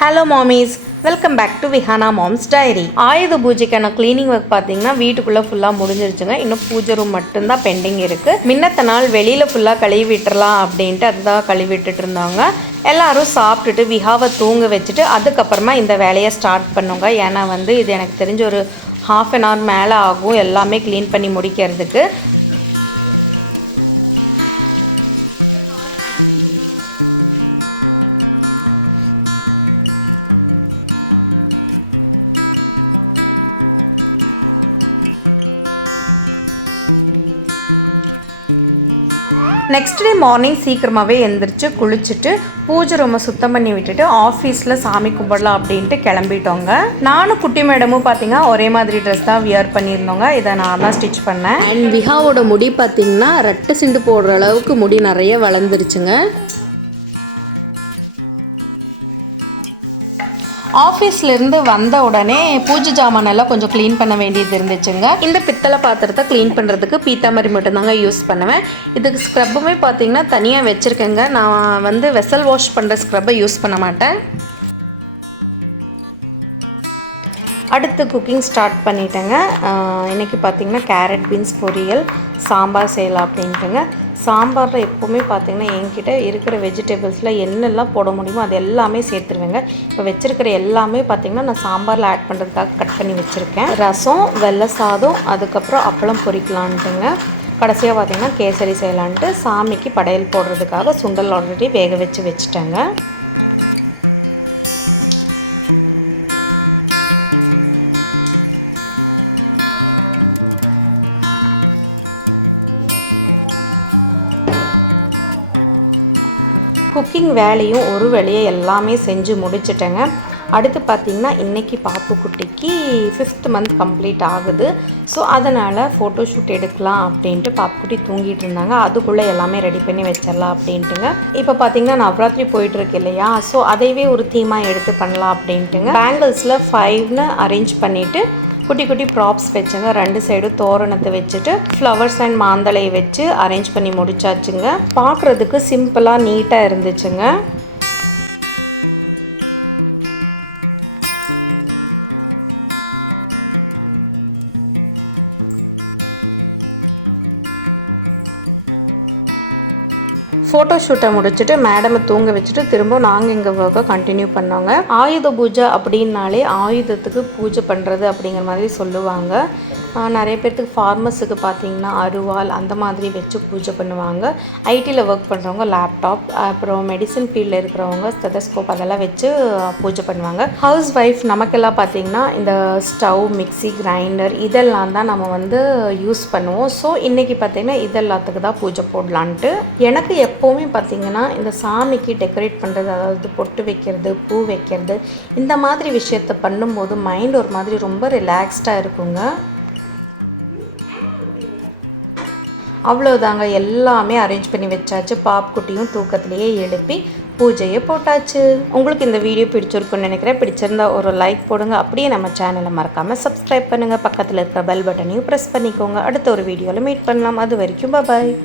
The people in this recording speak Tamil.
ஹலோ மாமிஸ், welcome back to Vihana mom's diary. ஆயுத பூஜைக்கான கிளீனிங் ஒர்க் பார்த்தீங்கன்னா வீட்டுக்குள்ளே ஃபுல்லாக முடிஞ்சிருச்சுங்க. இன்னும் பூஜை ரூம் மட்டும்தான் பெண்டிங் இருக்குது. முன்னத்த நாள் வெளியில் ஃபுல்லாக கழுவி விட்டுறலாம் அப்படின்ட்டு அதுதான் கழுவி விட்டுட்டு இருந்தாங்க. எல்லோரும் சாப்பிட்டுட்டு விஹாவை தூங்க வச்சுட்டு அதுக்கப்புறமா இந்த வேலையை ஸ்டார்ட் பண்ணுங்க. ஏன்னா இது எனக்கு தெரிஞ்ச ஒரு ½ an hour மேலே ஆகும் எல்லாமே க்ளீன் பண்ணி முடிக்கிறதுக்கு. நெக்ஸ்ட் டே மார்னிங் சீக்கிரமாகவே எழுந்திரிச்சு குளிச்சுட்டு பூஜை ரூமை சுத்தம் பண்ணி விட்டுட்டு ஆஃபீஸில் சாமி கும்பிடலாம் அப்படின்ட்டு கிளம்பிட்டோங்க. நானும் குட்டி மேடமும் பார்த்தீங்கன்னா ஒரே மாதிரி ட்ரெஸ் தான் வியர் பண்ணியிருந்தோங்க. இதை நான் தான் ஸ்டிச் பண்ணேன். அண்ட் விஹாவோட முடி பார்த்தீங்கன்னா ரெட்டை சிண்டு போடுற அளவுக்கு முடி நிறைய வளர்ந்துருச்சுங்க. ஆஃபீஸ்லேருந்து வந்த உடனே பூஜை ஜாமானெல்லாம் கொஞ்சம் க்ளீன் பண்ண வேண்டியது இருந்துச்சுங்க. இந்த பித்தளை பாத்திரத்தை க்ளீன் பண்ணுறதுக்கு பீத்தாமரி மட்டும்தாங்க யூஸ் பண்ணுவேன். இதுக்கு ஸ்க்ரப்புமே பார்த்தீங்கன்னா தனியாக வச்சுருக்கேங்க. நான் வெசல் வாஷ் பண்ணுற ஸ்க்ரப்பை யூஸ் பண்ண மாட்டேன். அடுத்து குக்கிங் ஸ்டார்ட் பண்ணிட்டேங்க. இன்றைக்கி பார்த்திங்கன்னா கேரட் பீன்ஸ் பொரியல், சாம்பார் செய்யலாம் அப்படின்ட்டுங்க. சாம்பாரில் எப்போவுமே பார்த்திங்கன்னா என்கிட்ட இருக்கிற வெஜிடபிள்ஸில் என்னெல்லாம் போட முடியுமோ அது எல்லாமே சேர்த்துருவேங்க. இப்போ வச்சுருக்கிற எல்லாமே பார்த்திங்கன்னா நான் சாம்பாரில் ஆட் பண்ணுறதுக்காக கட் பண்ணி வச்சுருக்கேன். ரசம், வெள்ளை சாதம், அதுக்கப்புறம் அப்பளம் பொரிக்கலான்ட்டுங்க. கடைசியாக பார்த்திங்கன்னா கேசரி செய்யலான்ட்டு சாமிக்கு படையல் போடுறதுக்காக சுண்டல் ஆல்ரெடி வேக வச்சுட்டேங்க. குக்கிங் வேலையும் ஒரு வேலையை எல்லாமே செஞ்சு முடிச்சிட்டேங்க. அடுத்து பார்த்திங்கன்னா இன்றைக்கி பாப்புக்குட்டிக்கு 5th month கம்ப்ளீட் ஆகுது. ஸோ அதனால் ஃபோட்டோஷூட் எடுக்கலாம் அப்படின்ட்டு பாப்புக்குட்டி தூங்கிட்டு இருந்தாங்க. அதுக்குள்ளே எல்லாமே ரெடி பண்ணி வச்சிடலாம் அப்படின்ட்டுங்க. இப்போ பார்த்திங்கன்னா நவராத்திரி போயிட்டுருக்கு இல்லையா, ஸோ அதையவே ஒரு தீமாக எடுத்து பண்ணலாம் அப்படின்ட்டுங்க. பேங்கிள்ஸில் 5ன்னு அரேஞ்ச் பண்ணிவிட்டு குட்டி குட்டி ப்ராப்ஸ் வச்சுங்க. 2 சைடும் தோரணத்தை வச்சுட்டு ஃப்ளவர்ஸ் அண்ட் மாந்தலையை வச்சு அரேஞ்ச் பண்ணி முடிச்சாச்சுங்க. பார்க்குறதுக்கு சிம்பிளாக நீட்டாக இருந்துச்சுங்க. ஃபோட்டோஷூட்டை முடிச்சுட்டு மேடமை தூங்க வச்சுட்டு திரும்ப நாங்கள் எங்கள் ஒர்க்கை கண்டினியூ பண்ணோங்க. ஆயுத பூஜை அப்படின்னாலே ஆயுதத்துக்கு பூஜை பண்ணுறது அப்படிங்கிற மாதிரி சொல்லுவாங்க. நிறைய பேர்த்துக்கு ஃபார்மஸுக்கு பார்த்திங்கன்னா அருவாள் அந்த மாதிரி வச்சு பூஜை பண்ணுவாங்க. ஐடியில் ஒர்க் பண்ணுறவங்க லேப்டாப், அப்புறம் மெடிசன் ஃபீல்டில் இருக்கிறவங்க ஸ்டெதஸ்கோப் அதெல்லாம் வச்சு பூஜை பண்ணுவாங்க. ஹவுஸ் ஒய்ஃப் நமக்கெல்லாம் பார்த்திங்கன்னா இந்த ஸ்டவ், மிக்சி, கிரைண்டர் இதெல்லாம் தான் நம்ம யூஸ் பண்ணுவோம். ஸோ இன்றைக்கி பார்த்திங்கன்னா இதெல்லாத்துக்கு தான் பூஜை போடலான்ட்டு. எனக்கு எப்போவுமே பார்த்திங்கன்னா இந்த சாமிக்கு டெக்கரேட் பண்ணுறது, அதாவது பொட்டு வைக்கிறது, பூ வைக்கிறது, இந்த மாதிரி விஷயத்த பண்ணும்போது மைண்ட் ஒரு மாதிரி ரொம்ப ரிலாக்ஸ்டாக இருக்குங்க. அவ்வளோதாங்க, எல்லாமே அரேஞ்ச் பண்ணி வச்சாச்சு. பாப்குட்டியும் தூக்கத்திலேயே எழுப்பி பூஜையை போட்டாச்சு. உங்களுக்கு இந்த வீடியோ பிடிச்சிருக்குன்னு நினைக்கிறேன். பிடிச்சிருந்தா ஒரு லைக் போடுங்க. அப்படியே நம்ம சேனலை மறக்காமல் சப்ஸ்கிரைப் பண்ணுங்கள். பக்கத்தில் இருக்கிற பெல் பட்டனையும் ப்ரெஸ் பண்ணிக்கோங்க. அடுத்த ஒரு வீடியோவில் மீட் பண்ணலாம். அது வரைக்கும் பாய்.